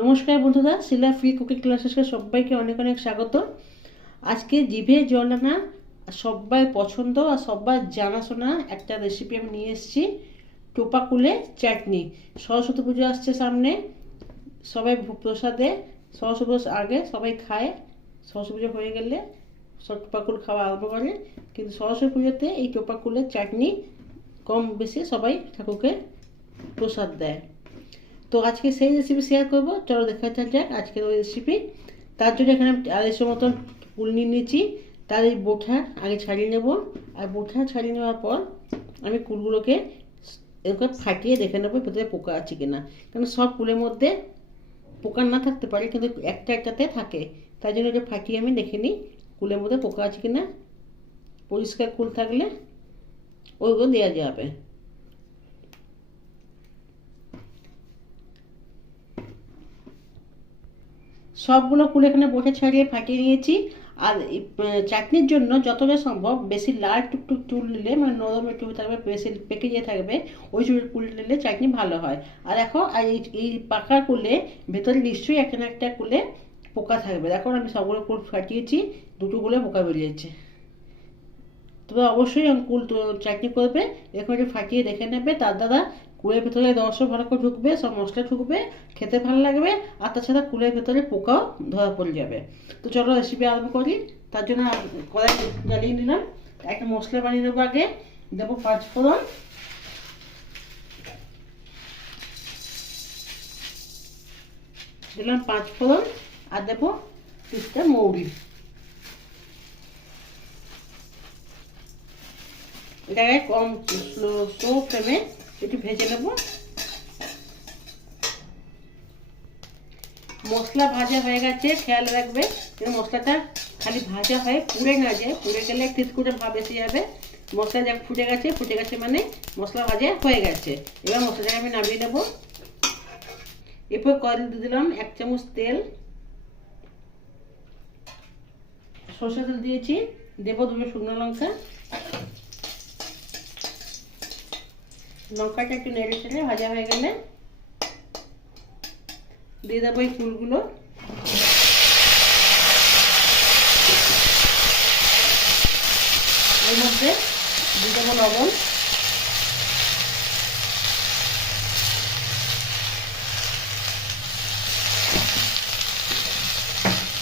নমস্কার বন্ধুরা, শিলা free cooking ক্লাসেসকে সবাইকে অনেক অনেক স্বাগত। আজকে জিভে জল আনা, সবাই পছন্দ আর সবার জানাশোনা একটা রেসিপি আমি নিয়ে এসেছি। টোপা কুলে চাটনি। সরস্বতী পুজো আসছে সামনে, সবাই প্রসাদে সরস্বতী পুজোর আগে সবাই খায়, সরস্বতী পুজো হয়ে গেলে সব টোপা কুল খাওয়া আরম্ভ করে। কিন্তু সরস্বতী পুজোতে এই টোপা কুলের চাটনি কম বেশি সবাই ঠাকুরকে প্রসাদ দেয়। তো আজকে সেই রেসিপি শেয়ার করবো, চলো দেখা যাক আজকের ওই রেসিপি। তার জন্য এখানে 250 মতন কুল নিয়ে নিয়েছি। তার এই বোঠা আগে ছাড়িয়ে নেব, আর বোঠা ছাড়িয়ে নেওয়ার পর আমি কুলগুলোকে এরকম ফাটিয়ে দেখে নেবো ভেতরে পোকা আছে কিনা। কারণ সব কুলের মধ্যে পোকা না থাকতে পারে, কিন্তু একটা একটাতে থাকে। তাই জন্য এটা ফাটিয়ে আমি দেখে নিই কুলের মধ্যে পোকা আছে কিনা। পরিষ্কার কুল থাকলে ওইগুলো দেওয়া যাবে। সবগুলো কুল এখানে বসে ছাড়িয়ে ফাটিয়ে নিয়েছি। আর চাটনির জন্য যতটা সম্ভব বেশি লাল টুকটুক চুল নিলে, মানে নরম একটু থাকবে, বেশি পেকে যেয়ে থাকবে, ওই চুল কুল নিলে চাটনি ভালো হয়। আর দেখো, আর এই পাকা কুলে ভেতরে নিশ্চয়ই একটা না একটা কুলে পোকা থাকবে। দেখো আমি সবগুলো কুল ফাটিয়েছি, দুটো কুলে পোকা বেরিয়েছে। তবে অবশ্যই কুল চাটনি করবে এরকম একটু ফাটিয়ে দেখে নেবে। তার দ্বারা কুলের ভেতরে রসও ভালো করে ঢুকবে, সব মশলা ঢুকবে, খেতে ভালো লাগবে। আর তাছাড়া কুলের ভেতরে পোকাও ধরা পড়ে যাবে। তো চলো রেসিপি আরম্ভ করি। তার জন্য কড়াই জ্বালিয়ে নিলাম। একটা মশলা বানিয়ে নেবো। আগে দেবো 5 ফোড়ন, দিলাম 5 ফোড়ন, আর দেবো 3টা মৌরি। এটাকে কম স্লো ফ্লেমে একটু ভেজে নেব। মশলা ভাজা হয়ে গেছে, খেয়াল রাখবে যেন মশলাটা খালি ভাজা হয়, পুড়ে না যায়। পুড়ে গেলে তিতকুটে ভাব এসে যাবে। মশলা যা ফুটে গেছে মানে মশলা ভাজা হয়ে গেছে। এবার মশলাটাকে আমি নামিয়ে নেব। এরপর কড়াই দিয়ে দিলাম 1 চামচ তেল, সরষের তেল দিয়েছি। দেবো 2 শুকনো লঙ্কা। লঙ্কাটা একটু নেড়ে চেড়ে ভাজা হয়ে গেলে দিয়ে দেবো এই ফুলগুলো। এর মধ্যে দিয়ে দেবো লবণ,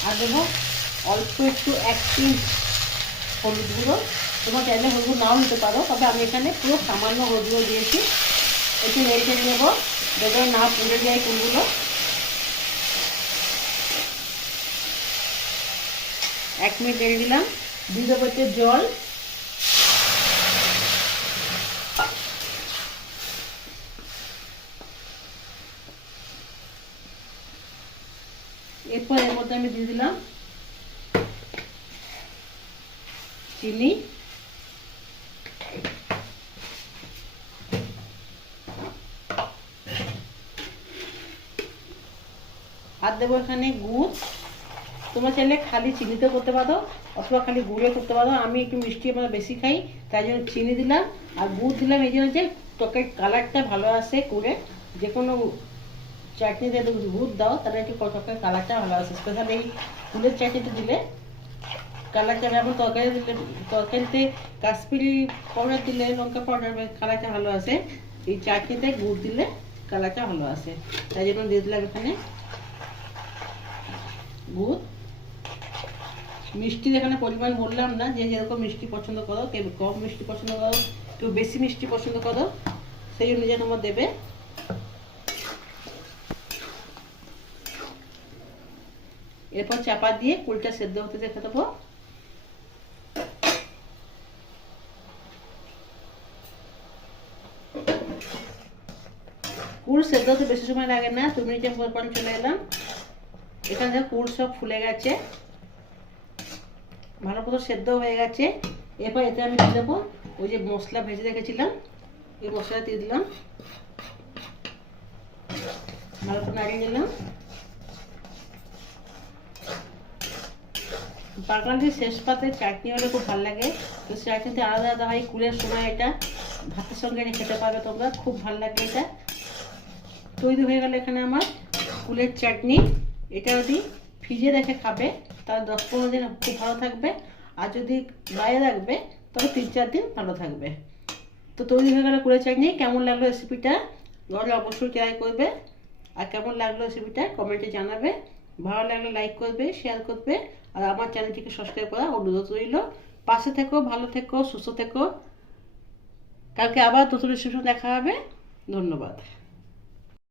আর দেবো অল্প একটু 1 পিঞ্চ হলুদ গুঁড়ো। তোমার চাইলে হলুদ নাও নিতে পারো, তবে আমি এখানে পুরো সামান্য হলুদ গুঁড়ো দিয়েছি। একটু নেড়ে চেড়ে নেবো যাতে না পুড়ে যায় ফুলগুলো। 1 মিনিট নেড়ে দিলাম। দিয়ে দেবো একটু জল। এরপর এর মধ্যে আমি দিয়ে দিলাম চিনি, আর দেবো এখানে গুড়। তোমরা চাইলে খালি চিনিতে করতে পারো অথবা খালি গুড়ে করতে পারো। আমি একটু মিষ্টি আমরা বেশি খাই, তাই জন্য চিনি দিলাম। আর গুড় দিলাম এই জন্য যে তরকারির কালারটা ভালো আসে। করে যে কোনো চাটনিতে গুড় দাও তাহলে একটু তরকারির কালারটা ভালো আসে। স্পেশাল এই ফুলের চাটনিতে দিলে কালারটা, যেমন তরকারিতে কাশ্মীরি পাউডার দিলে, লঙ্কা পাউডার কালারটা ভালো আসে। এই চাটনিতে গুড় দিলে কালারটা ভালো আসে, তাই জন্য দিয়ে দিলাম এখানে গুড়। মিষ্টির এখানে পরিমাণ বললাম না, যে যেরকম মিষ্টি পছন্দ করো, কেউ কম মিষ্টি পছন্দ করো, কেউ বেশি মিষ্টি পছন্দ করো, সেই অনুযায়ী তোমরা দেবে। এরপর চাপা দিয়ে কুলটা সেদ্ধ হতে রেখে দেবো। কুল সেদ্ধ হতে বেশি সময় লাগে না, 2 মিনিটের পর চলে এলাম। এখানে দেখো কুল সব ফুলে গেছে, ভালো মতো সেদ্ধ হয়ে গেছে। এরপর এতে আমি দিয়ে দেবো ওই যে মশলা ভেজে রেখেছিলাম, এই মশলা দিয়ে দিলাম। ভালো করে নাড়িয়ে নিলাম। বাঙালির শেষ পাতে চাটনি হলে খুব ভালো লাগে। তো চাটনিতে আলাদা আলাদা হয়। কুলের সময় এটা ভাতের সঙ্গে খেতে পারবে তোমরা, খুব ভালো লাগে। এটা তৈরি হয়ে গেলে এখানে আমার কুলের চাটনি। এটা যদি ফ্রিজে রেখে খাবে তাহলে 10-15 দিন খুব ভালো থাকবে, আর যদি বাইরে রাখবে তবে 3-4 দিন ভালো থাকবে। তো তৈরি হয়ে গেল কুলের চাটনি। কেমন লাগলো রেসিপিটা ঘরে অবশ্যই ট্রাই করবে, আর কেমন লাগলো রেসিপিটা কমেন্টে জানাবে। ভালো লাগলে লাইক করবে, শেয়ার করবে, আর আমার চ্যানেলটিকে সাবস্ক্রাইব করা অনুরোধ রইল। পাশে থেকো, ভালো থেকো, সুস্থ থেকো। কালকে আবার নতুন রেসিপি দেখা হবে। ধন্যবাদ।